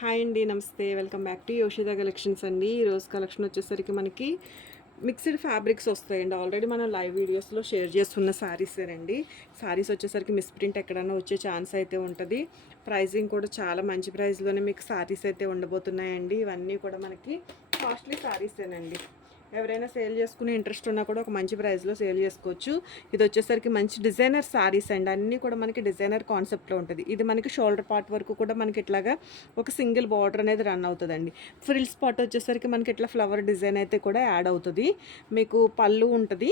Hi అండి నమస్తే. Welcome back to Yoshida collections అండి. ఈరోజు కలెక్షన్ వచ్చేసరికి మనకి మిక్స్డ్ ఫ్యాబ్రిక్స్ వస్తాయండి. ఆల్రెడీ మనం లైవ్ వీడియోస్లో షేర్ చేస్తున్న శారీసేనండి శారీస్ వచ్చేసరికి మిస్ప్రింట్ ఎక్కడైనా వచ్చే ఛాన్స్ అయితే ఉంటుంది. ప్రైజింగ్ కూడా చాలా మంచి ప్రైస్లోనే మీకు శారీస్ అయితే ఉండబోతున్నాయండి. ఇవన్నీ కూడా మనకి కాస్ట్లీ శారీసేనండి ఎవరైనా సేల్ చేసుకునే ఇంట్రెస్ట్ ఉన్నా కూడా ఒక మంచి ప్రైస్లో సేల్ చేసుకోవచ్చు. ఇది వచ్చేసరికి మంచి డిజైనర్ శారీస్ అండి అన్నీ కూడా మనకి డిజైనర్ కాన్సెప్ట్లో ఉంటుంది. ఇది మనకి షోల్డర్ పార్ట్ వరకు కూడా మనకి ఇట్లాగా ఒక సింగిల్ బార్డర్ అనేది రన్ అవుతుందండి. ఫ్రిల్స్ పార్ట్ వచ్చేసరికి మనకి ఇట్లా ఫ్లవర్ డిజైన్ అయితే కూడా యాడ్ అవుతుంది. మీకు పళ్ళు ఉంటుంది.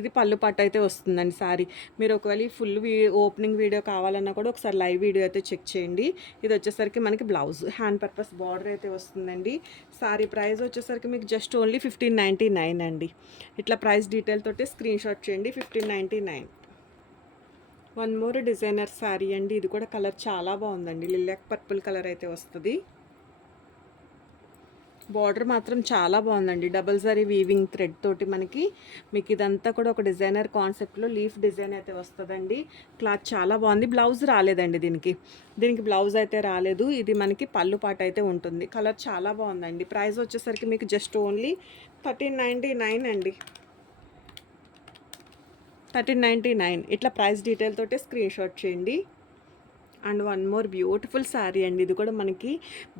ఇది పళ్ళు పట్టు అయితే వస్తుందండి సారీ మీరు ఒకవేళ ఈ ఫుల్ వీ ఓపెనింగ్ వీడియో కావాలన్నా కూడా ఒకసారి లైవ్ వీడియో అయితే చెక్ చేయండి. ఇది వచ్చేసరికి మనకి బ్లౌజ్ హ్యాండ్ పర్పస్ బార్డర్ అయితే వస్తుందండి. సారీ ప్రైస్ వచ్చేసరికి మీకు just only fifteen ninety nine అండి. ఇట్లా ప్రైస్ డీటెయిల్ తోటి స్క్రీన్ షాట్ చేయండి fifteen ninety nine one more designer sari అండి. ఇది కూడా కలర్ చాలా బాగుందండి. లిలాక్ పర్పుల్ కలర్ అయితే వస్తుంది. బార్డర్ మాత్రం చాలా బాగుందండి. డబల్ సారీ వీవింగ్ థ్రెడ్ తోటి మనకి మీకు ఇదంతా కూడా ఒక డిజైనర్ కాన్సెప్ట్లో లీఫ్ డిజైన్ అయితే వస్తుందండి. క్లాత్ చాలా బాగుంది. బ్లౌజ్ రాలేదండి దీనికి. దీనికి బ్లౌజ్ అయితే రాలేదు. ఇది మనకి పళ్ళు పాట అయితే ఉంటుంది. కలర్ చాలా బాగుందండి. ప్రైస్ వచ్చేసరికి మీకు just only thirteen ninety nine అండి. Thirteen ninety nine. ఇట్లా ప్రైస్ డీటెయిల్ తోటే స్క్రీన్ షాట్ చేయండి. And one more beautiful sari అండి. ఇది కూడా మనకి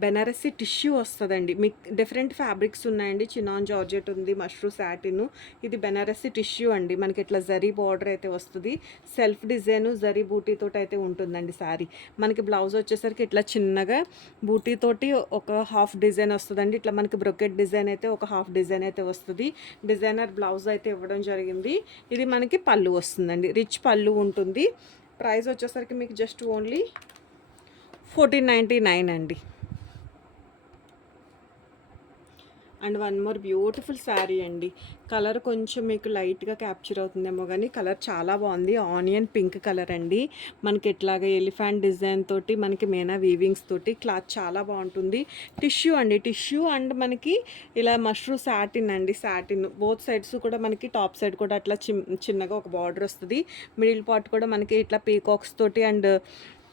బెనారసీ టిష్యూ వస్తుందండి. మీకు డిఫరెంట్ ఫ్యాబ్రిక్స్ ఉన్నాయండి. చినాన్ జార్జెట్ ఉంది మష్రూ శాటిన్ ఇది బెనారసీ టిష్యూ అండి. మనకి ఇట్లా జరీ బార్డర్ అయితే వస్తుంది. సెల్ఫ్ డిజైన్ జరీ బూటీతో అయితే ఉంటుందండి శారీ. మనకి బ్లౌజ్ వచ్చేసరికి ఇట్లా చిన్నగా బూటీతోటి ఒక హాఫ్ డిజైన్ వస్తుందండి. ఇట్లా మనకి బ్రొకెట్ డిజైన్ అయితే ఒక హాఫ్ డిజైన్ అయితే వస్తుంది. డిజైనర్ బ్లౌజ్ అయితే ఇవ్వడం జరిగింది. ఇది మనకి పళ్ళు వస్తుందండి. రిచ్ పళ్ళు ఉంటుంది. ప్రైస్ వచ్చేసరికి మీకు just only fourteen ninety nine అండి. And one more beautiful sari అండి. కలర్ కొంచెం మీకు లైట్గా క్యాప్చర్ అవుతుందేమో కానీ కలర్ చాలా బాగుంది. ఆనియన్ పింక్ కలర్ అండి. మనకి ఎట్లాగా ఎలిఫెంట్ డిజైన్ తోటి మనకి మేనా వీవింగ్స్ తోటి క్లాత్ చాలా బాగుంటుంది. టిష్యూ అండి. టిష్యూ అండ్ మనకి ఇలా మష్రూ సాటిన్ అండి. సాటిన్. బోత్ సైడ్స్ కూడా మనకి టాప్ సైడ్ కూడా అట్లా చిన్నగా ఒక బార్డర్ వస్తుంది. మిడిల్ పార్ట్ కూడా మనకి ఇట్లా పీకాక్స్ తోటి అండ్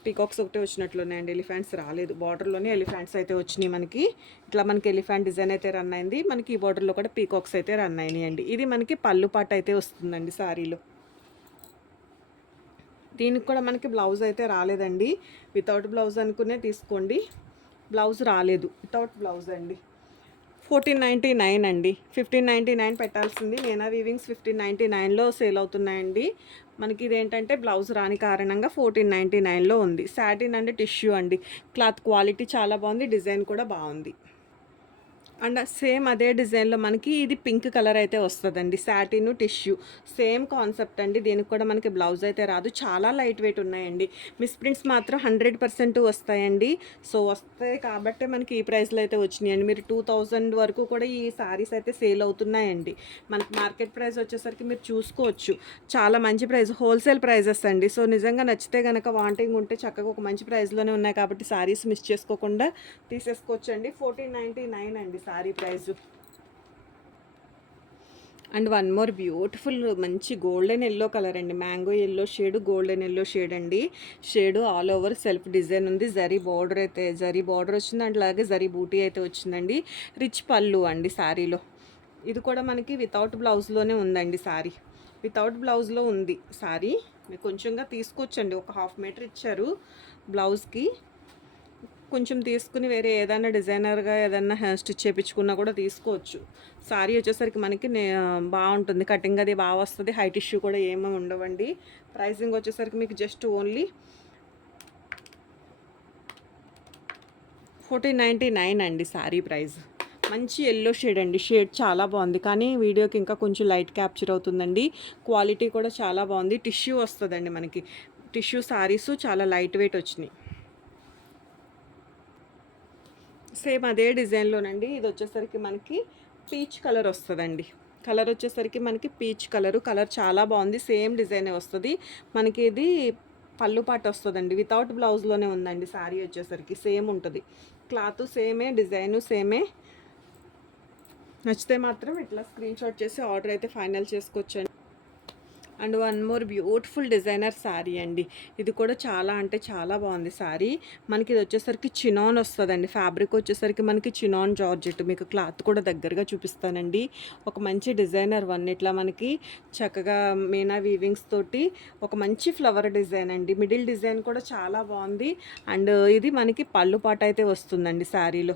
పీకాక్స్ ఒకటే వచ్చినట్లున్నాయండి ఎలిఫెంట్స్ రాలేదు. బార్డర్లోనే ఎలిఫెంట్స్ అయితే వచ్చినాయి మనకి. ఇట్లా మనకి ఎలిఫెంట్ డిజైన్ అయితే రన్ అయింది. మనకి ఈ బార్డర్లో కూడా పీకాక్స్ అయితే రన్ అయినాయి అండి ఇది మనకి పళ్ళు పాట అయితే వస్తుందండి శారీలో దీనికి కూడా మనకి బ్లౌజ్ అయితే రాలేదండి. వితౌట్ బ్లౌజ్ అనుకునే తీసుకోండి. బ్లౌజ్ రాలేదు. వితౌట్ బ్లౌజ్ అండి. ఫోర్టీన్ నైంటీ నైన్ అండి. ఫిఫ్టీన్ నైంటీ నైన్ పెట్టాల్సింది. నేనా వీవింగ్స్ ఫిఫ్టీన్ నైంటీ నైన్లో సేల్ అవుతున్నాయండి. మనకి ఇదేంటంటే బ్లౌజ్ రాని కారణంగా ఫోర్టీన్ నైంటీ నైన్లో ఉంది. సాటిన్ అండ్ టిష్యూ అండి. క్లాత్ క్వాలిటీ చాలా బాగుంది డిజైన్ కూడా బాగుంది. అండ్ సేమ్ అదే డిజైన్లో మనకి ఇది పింక్ కలర్ అయితే వస్తుందండి సాటిన్ టిష్యూ. సేమ్ కాన్సెప్ట్ అండి దీనికి కూడా మనకి బ్లౌజ్ అయితే రాదు. చాలా లైట్ వెయిట్ ఉన్నాయండి. మిస్ ప్రింట్స్ మాత్రం హండ్రెడ్ పర్సెంట్ వస్తాయండి. సో వస్తాయి కాబట్టి మనకి ఈ ప్రైస్లో అయితే వచ్చినాయండి. మీరు టూ థౌజండ్ వరకు కూడా ఈ శారీస్ అయితే సేల్ అవుతున్నాయండి. మనకి మార్కెట్ ప్రైస్ వచ్చేసరికి మీరు చూసుకోవచ్చు. చాలా మంచి ప్రైస్ హోల్సేల్ ప్రైజెస్ అండి. సో నిజంగా నచ్చితే కనుక వాంటింగ్ ఉంటే చక్కగా ఒక మంచి ప్రైస్లోనే ఉన్నాయి కాబట్టి శారీస్ మిస్ చేసుకోకుండా తీసేసుకోవచ్చండి. ఫోర్టీన్ నైంటీ నైన్ అండి sari price and one more beautiful మంచి గోల్డెన్ ఎల్లో కలర్ అండి. Mango yellow shade golden yellow shade అండి. Shade all over self design ఉంది. జరీ బార్డర్ అయితే జరీ బార్డర్ వచ్చింది. అండ్ అలాగే జరీ బూటీ అయితే వచ్చిందండి. రిచ్ పళ్ళు అండి శారీలో ఇది కూడా మనకి వితౌట్ బ్లౌజ్లోనే ఉందండి శారీ వితౌట్ బ్లౌజ్లో ఉంది శారీ మీరు కొంచెంగా తీసుకోవచ్చండి. ఒక హాఫ్ మీటర్ ఇచ్చారు బ్లౌజ్కి. కొంచెం తీసుకుని వేరే ఏదైనా డిజైనర్గా ఏదైనా హెయిర్ స్టిచ్ చేయించుకున్నా కూడా తీసుకోవచ్చు. సారీ వచ్చేసరికి మనకి నే బాగుంటుంది కటింగ్ అది బాగా వస్తుంది. హైట్ ఇష్యూ కూడా ఏమీ ఉండవండి. ప్రైసింగ్ వచ్చేసరికి మీకు just only fourteen ninety nine అండి సారీ ప్రైస్. మంచి ఎల్లో షేడ్ అండి. షేడ్ చాలా బాగుంది. కానీ వీడియోకి ఇంకా కొంచెం లైట్ క్యాప్చర్ అవుతుందండి. క్వాలిటీ కూడా చాలా బాగుంది. టిష్యూ వస్తుందండి మనకి. టిష్యూ సారీస్ చాలా లైట్ వెయిట్ వచ్చినాయి. సేమ్ అదే డిజైన్లోనండి. ఇది వచ్చేసరికి మనకి పీచ్ కలర్ వస్తుందండి. కలర్ వచ్చేసరికి మనకి పీచ్ కలరు. కలర్ చాలా బాగుంది. సేమ్ డిజైనే వస్తుంది. మనకి ఇది పళ్ళు పాట వస్తుందండి. వితౌట్ బ్లౌజ్లోనే ఉందండి శారీ వచ్చేసరికి. సేమ్ ఉంటుంది. క్లాత్ సేమే డిజైను సేమే. నచ్చితే మాత్రం ఇట్లా స్క్రీన్ షాట్ చేసి ఆర్డర్ అయితే ఫైనల్ చేసుకోవచ్చండి. And one more beautiful designer sari అండి. ఇది కూడా చాలా అంటే చాలా బాగుంది శారీ. మనకి ఇది వచ్చేసరికి చినాన్ వస్తుందండి. ఫ్యాబ్రిక్ వచ్చేసరికి మనకి చినాన్ జార్జెట్. మీకు క్లాత్ కూడా దగ్గరగా చూపిస్తానండి. ఒక మంచి డిజైనర్ వన్. ఇట్లా మనకి చక్కగా మీనా వీవింగ్స్ తోటి ఒక మంచి ఫ్లవర్ డిజైన్ అండి. మిడిల్ డిజైన్ కూడా చాలా బాగుంది. అండ్ ఇది మనకి పళ్ళు పాట అయితే వస్తుందండి శారీలో.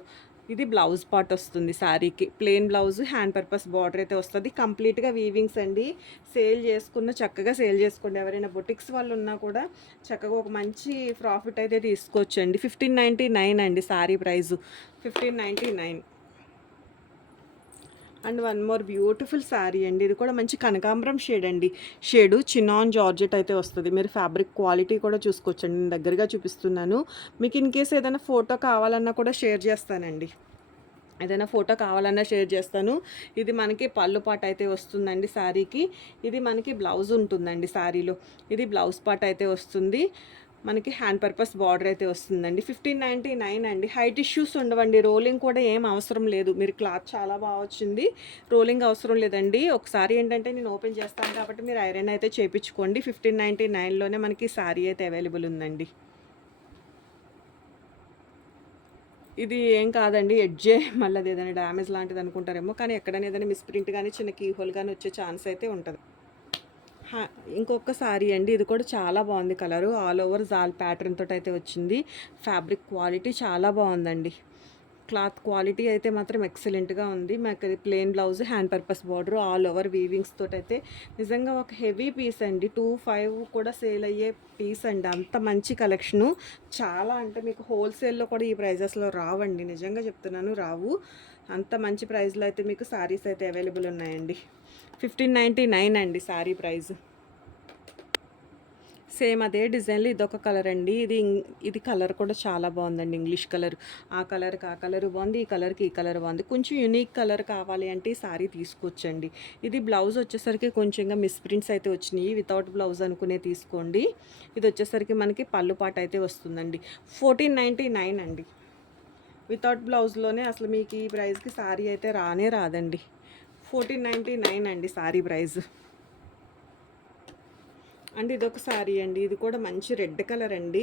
ఇది బ్లౌజ్ పార్ట్ వస్తుంది శారీకి. Plain blouse hand purpose border అయితే వస్తుంది. కంప్లీట్గా వీవింగ్స్ అండి. సేల్ చేసుకున్న చక్కగా సేల్ చేసుకోండి. ఎవరైనా బొటిక్స్ వాళ్ళు ఉన్నా కూడా చక్కగా ఒక మంచి ప్రాఫిట్ అయితే తీసుకోవచ్చండి. ఫిఫ్టీన్ నైంటీ నైన్ అండి sari price fifteen ninety nine. And one more beautiful sari అండి. ఇది కూడా మంచి కనకాంబరం షేడ్ అండి. షేడు చినాన్ జార్జెట్ అయితే వస్తుంది. మీరు ఫ్యాబ్రిక్ క్వాలిటీ కూడా చూసుకోవచ్చండి. నేను దగ్గరగా చూపిస్తున్నాను. మీకు ఇన్ కేస్ ఏదైనా ఫోటో కావాలన్నా కూడా షేర్ చేస్తానండి. ఏదైనా ఫోటో కావాలన్నా షేర్ చేస్తాను. ఇది మనకి పళ్ళు పాట అయితే వస్తుందండి శారీకి. ఇది మనకి బ్లౌజ్ ఉంటుందండి శారీలో. ఇది బ్లౌజ్ పాట అయితే వస్తుంది. మనకి హ్యాండ్ పర్పస్ బార్డర్ అయితే వస్తుందండి. ఫిఫ్టీన్ నైంటీ నైన్ అండి. హైట్ ఇష్యూస్ ఉండవండి. రోలింగ్ కూడా ఏం అవసరం లేదు. మీరు క్లాత్ చాలా బాగా వచ్చింది. రోలింగ్ అవసరం లేదండి. ఒకసారి ఏంటంటే నేను ఓపెన్ చేస్తాను కాబట్టి మీరు ఐరన్ అయితే చేయించుకోండి ఫిఫ్టీన్ నైంటీ నైన్లోనే మనకి శారీ అయితే అవైలబుల్ ఉందండి. ఇది ఏం కాదండి. ఎడ్జే మళ్ళీ అది ఏదైనా డ్యామేజ్ లాంటిది అనుకుంటారేమో. కానీ ఎక్కడైనా ఏదైనా మిస్ప్రింట్ కానీ చిన్న కీ హోల్ కానీ వచ్చే ఛాన్స్ అయితే ఉంటుంది. ఇంకొక సారీ అండి. ఇది కూడా చాలా బాగుంది colour. All over jaal pattern తోటి అయితే వచ్చింది. ఫ్యాబ్రిక్ క్వాలిటీ చాలా బాగుందండి. క్లాత్ క్వాలిటీ అయితే మాత్రం ఎక్సలెంట్గా ఉంది. మాకు అది plain blouse hand purpose border all over weavings తోటి అయితే నిజంగా ఒక హెవీ పీస్ అండి. టూ ఫైవ్ కూడా సేల్ అయ్యే పీస్ అండి. అంత మంచి కలెక్షను చాలా అంటే మీకు హోల్సేల్లో కూడా ఈ ప్రైజెస్లో రావండి. నిజంగా చెప్తున్నాను రావు. అంత మంచి ప్రైస్లో అయితే మీకు శారీస్ అయితే అవైలబుల్ ఉన్నాయండి. ఫిఫ్టీన్ నైంటీ నైన్ అండి శారీ ప్రైస్ సేమ్ అదే డిజైన్లో ఇదొక కలర్ అండి. ఇది ఇది కలర్ కూడా చాలా బాగుందండి ఇంగ్లీష్ కలర్. ఆ కలర్కి ఆ కలర్ బాగుంది ఈ కలర్కి ఈ కలర్ బాగుంది. కొంచెం యూనిక్ కలర్ కావాలి అంటే ఈ సారీ తీసుకొచ్చండి ఇది బ్లౌజ్ వచ్చేసరికి కొంచెంగా మిస్ప్రింట్స్ అయితే వచ్చినాయి. వితౌట్ బ్లౌజ్ అనుకునే తీసుకోండి. ఇది వచ్చేసరికి మనకి పళ్ళు పాట అయితే వస్తుందండి. ఫోర్టీన్ నైంటీ నైన్ అండి. వితౌట్ బ్లౌజ్లోనే అసలు మీకు ఈ ప్రైస్కి శారీ అయితే రానే రాదండి. ఫోర్టీన్ నైంటీ నైన్ అండి శారీ ప్రైస్ అండ్ ఇదొక సారీ అండి. ఇది కూడా మంచి రెడ్ కలర్ అండి.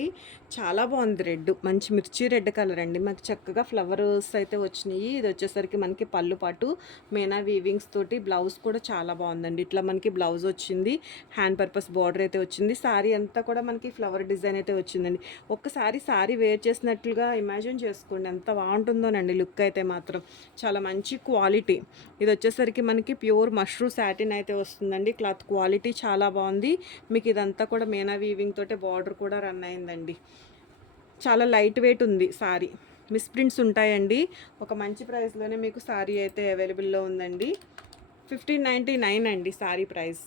చాలా బాగుంది రెడ్. మంచి మిర్చి రెడ్ కలర్ అండి. మాకు చక్కగా ఫ్లవర్స్ అయితే వచ్చినాయి. ఇది వచ్చేసరికి మనకి పళ్ళు పాటు మేనా వీవింగ్స్ తోటి బ్లౌజ్ కూడా చాలా బాగుందండి. ఇట్లా మనకి బ్లౌజ్ వచ్చింది. హ్యాండ్ పర్పస్ బార్డర్ అయితే వచ్చింది. సారీ అంతా కూడా మనకి ఫ్లవర్ డిజైన్ అయితే వచ్చిందండి. ఒక్కసారి శారీ వేర్ చేసినట్లుగా ఇమాజిన్ చేసుకోండి. ఎంత బాగుంటుందోనండి లుక్ అయితే మాత్రం. చాలా మంచి క్వాలిటీ ఇది వచ్చేసరికి మనకి ప్యూర్ మష్రూమ్ శాటిన్ అయితే వస్తుందండి. క్లాత్ క్వాలిటీ చాలా బాగుంది. మీకు ఇదంతా కూడా మేనా వీవింగ్ తోటే బార్డర్ కూడా రన్ అయిందండి. చాలా లైట్ వెయిట్ ఉంది సారీ మిస్ప్రింట్స్ ఉంటాయండి. ఒక మంచి ప్రైస్లోనే మీకు సారీ అయితే అవైలబుల్లో ఉందండి. ఫిఫ్టీన్ నైంటీ నైన్ అండి sari price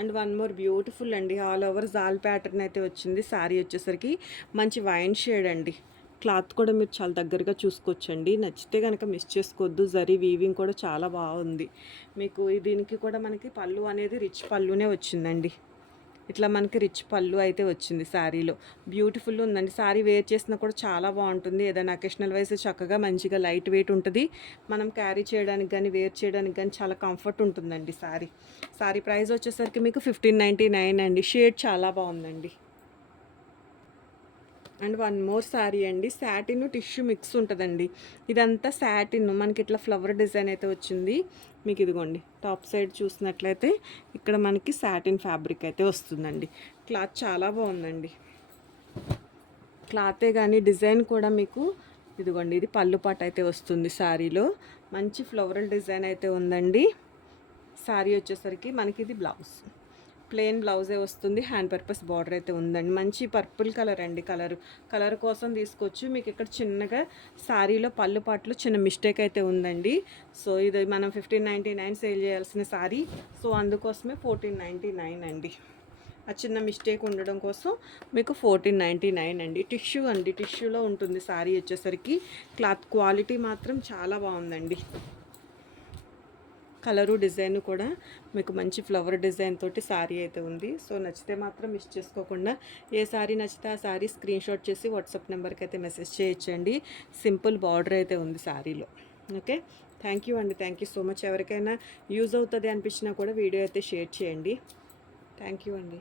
and one more beautiful అండి. ఆల్ ఓవర్ జాల్ ప్యాటర్న్ అయితే వచ్చింది. సారీ వచ్చేసరికి మంచి వైన్ షేడ్ అండి. క్లాత్ కూడా మీరు చాలా దగ్గరగా చూసుకోవచ్చండి. నచ్చితే కనుక మిస్ చేసుకోవద్దు. జరీ వీవింగ్ కూడా చాలా బాగుంది. మీకు దీనికి కూడా మనకి పళ్ళు అనేది రిచ్ పళ్ళునే వచ్చిందండి. ఇట్లా మనకి రిచ్ పళ్ళు అయితే వచ్చింది శారీలో. బ్యూటిఫుల్ ఉందండి. శారీ వేర్ చేసినా కూడా చాలా బాగుంటుంది. ఏదైనా అకేషనల్ వైజ్ చక్కగా మంచిగా లైట్ వెయిట్ ఉంటుంది. మనం క్యారీ చేయడానికి కానీ వేర్ చేయడానికి కానీ చాలా కంఫర్ట్ ఉంటుందండి శారీ. శారీ ప్రైస్ వచ్చేసరికి మీకు ఫిఫ్టీన్ నైంటీ నైన్ అండి. షేడ్ చాలా బాగుందండి. అండ్ వన్ మోర్ శారీ అండి. శాటిన్ టిష్యూ మిక్స్ ఉంటుందండి. ఇదంతా శాటిన్ మనకి ఇట్లా ఫ్లవర్ డిజైన్ అయితే వచ్చింది. మీకు ఇదిగోండి. టాప్ సైడ్ చూసినట్లయితే ఇక్కడ మనకి శాటిన్ ఫ్యాబ్రిక్ అయితే వస్తుందండి. క్లాత్ చాలా బాగుందండి. క్లాతే కానీ డిజైన్ కూడా మీకు ఇదిగోండి. ఇది పళ్ళు పాట అయితే వస్తుంది శారీలో మంచి ఫ్లవరల్ డిజైన్ అయితే ఉందండి. శారీ వచ్చేసరికి మనకి ఇది బ్లౌజ్. ప్లెయిన్ బ్లౌజే వస్తుంది హ్యాండ్ పర్పస్ బార్డర్ అయితే ఉందండి. మంచి పర్పుల్ కలర్ అండి కలర్. కలర్ కోసం తీసుకొచ్చి మీకు ఇక్కడ చిన్నగా శారీలో పళ్ళు పాటలో చిన్న మిస్టేక్ అయితే ఉందండి. సో ఇది మనం ఫిఫ్టీన్ నైంటీ నైన్ సేల్ చేయాల్సిన శారీ సో అందుకోసమే ఫోర్టీన్ నైంటీ నైన్ అండి. ఆ చిన్న మిస్టేక్ ఉండడం కోసం మీకు ఫోర్టీన్ నైంటీ నైన్ అండి. టిష్యూ అండి. టిష్యూలో ఉంటుంది శారీ వచ్చేసరికి. క్లాత్ క్వాలిటీ మాత్రం చాలా బాగుందండి. కలరు డిజైన్ కూడా మీకు మంచి ఫ్లవర్ డిజైన్ తోటి శారీ అయితే ఉంది. సో నచ్చితే మాత్రం మిస్ చేసుకోకుండా ఏ శారీ నచ్చితే ఆ శారీ స్క్రీన్ షాట్ చేసి వాట్సాప్ నెంబర్కి అయితే మెసేజ్ చేయించండి సింపుల్ బార్డర్ అయితే ఉంది శారీలో ఓకే థ్యాంక్ యూ అండి. థ్యాంక్ యూ సో మచ్ ఎవరికైనా యూజ్ అవుతుంది అనిపించినా కూడా వీడియో అయితే షేర్ చేయండి. థ్యాంక్ యూ అండి.